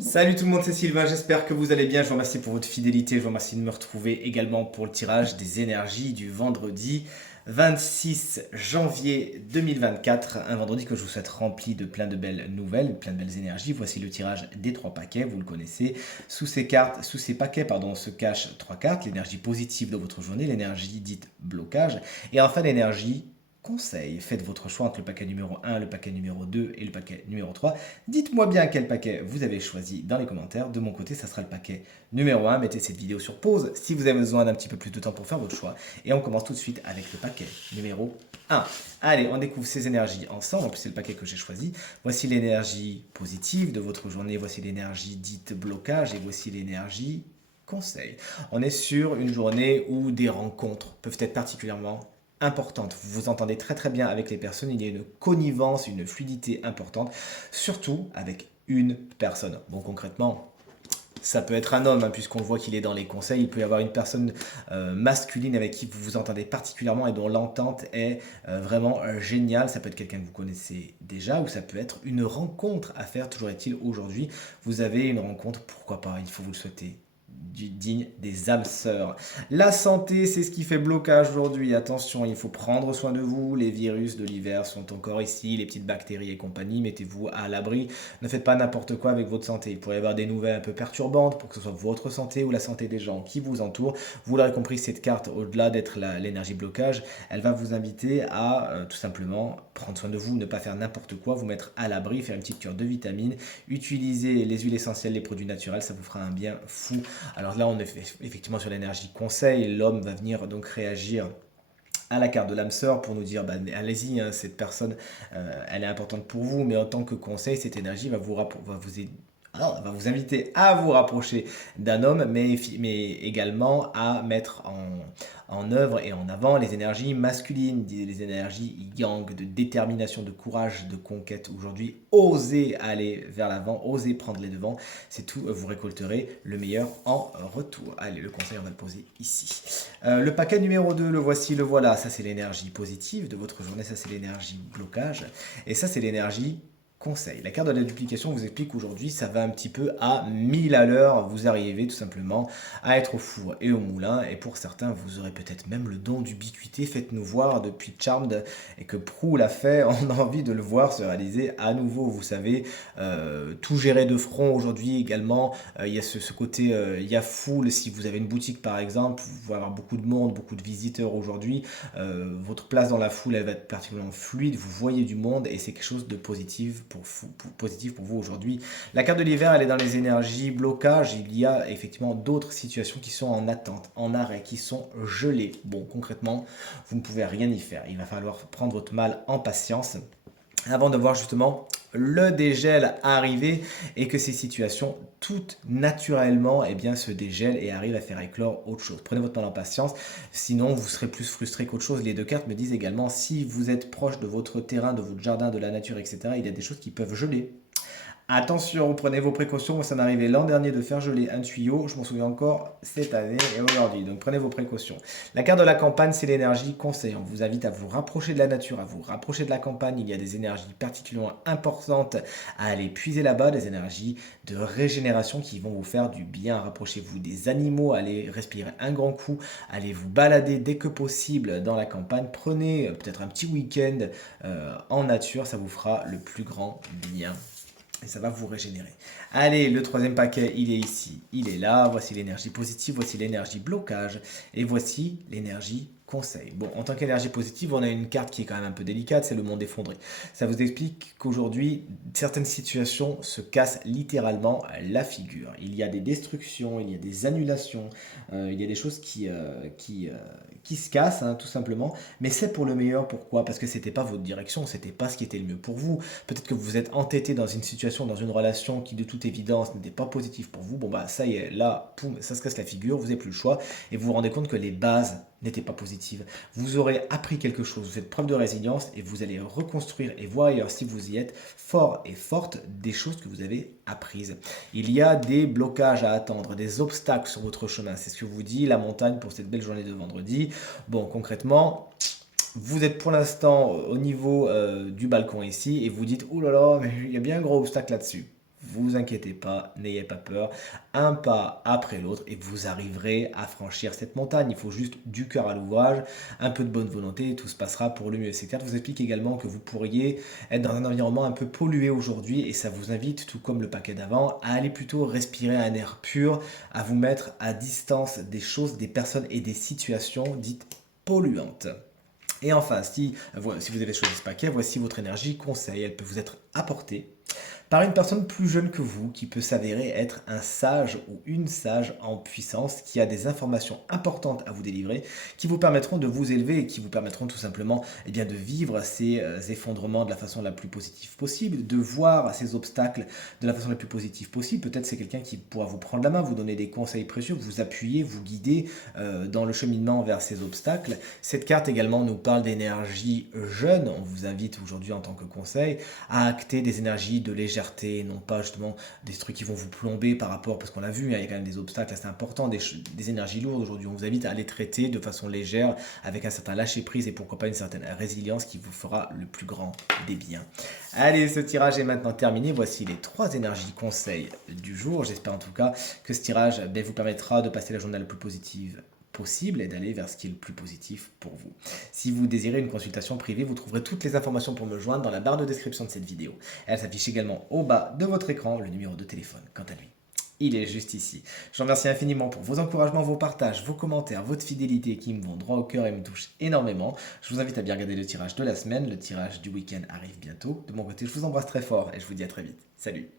Salut tout le monde, c'est Sylvain, j'espère que vous allez bien. Je vous remercie pour votre fidélité, je vous remercie de me retrouver également pour le tirage des énergies du vendredi 26 janvier 2024. Un vendredi que je vous souhaite rempli de plein de belles nouvelles, plein de belles énergies. Voici le tirage des trois paquets, vous le connaissez. Sous ces paquets, se cachent trois cartes, l'énergie positive de votre journée, l'énergie dite blocage, et enfin l'énergie conseil. Faites votre choix entre le paquet numéro 1, le paquet numéro 2 et le paquet numéro 3. Dites-moi bien quel paquet vous avez choisi dans les commentaires. De mon côté, ça sera le paquet numéro 1. Mettez cette vidéo sur pause si vous avez besoin d'un petit peu plus de temps pour faire votre choix. Et on commence tout de suite avec le paquet numéro 1. Allez, on découvre ces énergies ensemble. En plus, c'est le paquet que j'ai choisi. Voici l'énergie positive de votre journée. Voici l'énergie dite blocage. Et voici l'énergie conseil. On est sur une journée où des rencontres peuvent être particulièrement importante. Vous vous entendez très très bien avec les personnes, il y a une connivence, une fluidité importante, surtout avec une personne. Bon, concrètement, ça peut être un homme, hein, puisqu'on voit qu'il est dans les conseils. Il peut y avoir une personne masculine avec qui vous vous entendez particulièrement et dont l'entente est vraiment géniale. Ça peut être quelqu'un que vous connaissez déjà ou ça peut être une rencontre à faire. Toujours est-il, aujourd'hui, vous avez une rencontre, pourquoi pas, il faut vous le souhaiter digne des âmes sœurs. La santé, c'est ce qui fait blocage aujourd'hui. Attention, il faut prendre soin de vous. Les virus de l'hiver sont encore ici, les petites bactéries et compagnie. Mettez-vous à l'abri. Ne faites pas n'importe quoi avec votre santé. Il pourrait y avoir des nouvelles un peu perturbantes pour que ce soit votre santé ou la santé des gens qui vous entourent. Vous l'aurez compris, cette carte, au-delà d'être l'énergie blocage, elle va vous inviter à tout simplement prendre soin de vous, ne pas faire n'importe quoi, vous mettre à l'abri, faire une petite cure de vitamines, utiliser les huiles essentielles, les produits naturels, ça vous fera un bien fou. Alors là, on est effectivement sur l'énergie conseil. L'homme va venir donc réagir à la carte de l'âme sœur pour nous dire bah, allez-y, hein, cette personne, elle est importante pour vous, mais en tant que conseil, cette énergie va vous inviter à vous rapprocher d'un homme, mais également à mettre en œuvre et en avant les énergies masculines, les énergies yang, de détermination, de courage, de conquête. Aujourd'hui, osez aller vers l'avant, osez prendre les devants, c'est tout, vous récolterez le meilleur en retour. Allez, le conseil, on va le poser ici. Le paquet numéro 2, le voici, le voilà. Ça, c'est l'énergie positive de votre journée, ça, c'est l'énergie blocage, et ça, c'est l'énergie conseil. La carte de la duplication vous explique qu'aujourd'hui, ça va un petit peu à 1000 à l'heure. Vous arrivez tout simplement à être au four et au moulin. Et pour certains, vous aurez peut-être même le don d'ubiquité. Faites-nous voir depuis Charmed et que Prou l'a fait. On a envie de le voir se réaliser à nouveau. Vous savez, tout gérer de front aujourd'hui également. Il y a ce côté, il y a foule. Si vous avez une boutique par exemple, vous pouvez avoir beaucoup de monde, beaucoup de visiteurs aujourd'hui. Votre place dans la foule, elle va être particulièrement fluide. Vous voyez du monde et c'est quelque chose de positif positif pour vous aujourd'hui. La carte de l'hiver, elle est dans les énergies blocage. Il y a effectivement d'autres situations qui sont en attente, en arrêt, qui sont gelées. Bon, concrètement, vous ne pouvez rien y faire. Il va falloir prendre votre mal en patience avant de voir justement le dégel arriver et que ces situations toutes naturellement se dégèlent et arrivent à faire éclore autre chose. Prenez votre mal en patience, sinon vous serez plus frustré qu'autre chose. Les deux cartes me disent également si vous êtes proche de votre terrain, de votre jardin, de la nature, etc., il y a des choses qui peuvent geler. Attention, prenez vos précautions. Ça m'est arrivé l'an dernier de faire geler un tuyau. Je m'en souviens encore cette année et aujourd'hui. Donc prenez vos précautions. La carte de la campagne, c'est l'énergie conseil. On vous invite à vous rapprocher de la nature, à vous rapprocher de la campagne. Il y a des énergies particulièrement importantes à aller puiser là-bas, des énergies de régénération qui vont vous faire du bien. Rapprochez-vous des animaux, allez respirer un grand coup, allez vous balader dès que possible dans la campagne. Prenez peut-être un petit week-end en nature, ça vous fera le plus grand bien. Et ça va vous régénérer. Allez, le troisième paquet, il est ici, il est là. Voici l'énergie positive, voici l'énergie blocage et voici l'énergie conseil. Bon, en tant qu'énergie positive, on a une carte qui est quand même un peu délicate, c'est le monde effondré. Ça vous explique qu'aujourd'hui, certaines situations se cassent littéralement la figure. Il y a des destructions, il y a des annulations, il y a des choses qui se cassent, hein, tout simplement. Mais c'est pour le meilleur. Pourquoi? Parce que c'était pas votre direction, c'était pas ce qui était le mieux pour vous. Peut-être que vous êtes entêté dans une situation, dans une relation qui de toute évidence n'était pas positive pour vous. Bon bah ça y est, là, poum, ça se casse la figure, vous n'avez plus le choix et vous vous rendez compte que les bases n'étaient pas positives. Vous aurez appris quelque chose, vous faites preuve de résilience et vous allez reconstruire et voir ailleurs si vous y êtes fort et forte des choses que vous avez apprises. Il y a des blocages à attendre, des obstacles sur votre chemin. C'est ce que vous dit la montagne pour cette belle journée de vendredi. Bon, concrètement, vous êtes pour l'instant au niveau du balcon ici et vous dites oh là là, mais il y a bien un gros obstacle là-dessus. vous inquiétez pas, n'ayez pas peur, un pas après l'autre et vous arriverez à franchir cette montagne. Il faut juste du cœur à l'ouvrage, un peu de bonne volonté et tout se passera pour le mieux. Ces cartes vous expliquent également que vous pourriez être dans un environnement un peu pollué aujourd'hui et ça vous invite, tout comme le paquet d'avant, à aller plutôt respirer un air pur, à vous mettre à distance des choses, des personnes et des situations dites polluantes. Et enfin, si vous avez choisi ce paquet, voici votre énergie conseil. Elle peut vous être apportée par une personne plus jeune que vous qui peut s'avérer être un sage ou une sage en puissance qui a des informations importantes à vous délivrer qui vous permettront de vous élever et qui vous permettront tout simplement de vivre ces effondrements de la façon la plus positive possible, de voir ces obstacles de la façon la plus positive possible. Peut-être c'est quelqu'un qui pourra vous prendre la main, vous donner des conseils précieux, vous appuyer, vous guider dans le cheminement vers ces obstacles. Cette carte également nous parle d'énergie jeune. On vous invite aujourd'hui en tant que conseil à acter des énergies de légèreté, non pas justement des trucs qui vont vous plomber par rapport, parce qu'on l'a vu, il y a quand même des obstacles assez importants, des énergies lourdes aujourd'hui. On vous invite à les traiter de façon légère, avec un certain lâcher-prise et pourquoi pas une certaine résilience qui vous fera le plus grand des biens. Allez, ce tirage est maintenant terminé. Voici les 3 énergies conseils du jour. J'espère en tout cas que ce tirage vous permettra de passer la journée la plus positive possible et d'aller vers ce qui est le plus positif pour vous. Si vous désirez une consultation privée, vous trouverez toutes les informations pour me joindre dans la barre de description de cette vidéo. Elle s'affiche également au bas de votre écran, le numéro de téléphone. Quant à lui, il est juste ici. Je vous remercie infiniment pour vos encouragements, vos partages, vos commentaires, votre fidélité qui me vont droit au cœur et me touchent énormément. Je vous invite à bien regarder le tirage de la semaine. Le tirage du week-end arrive bientôt. De mon côté, je vous embrasse très fort et je vous dis à très vite. Salut!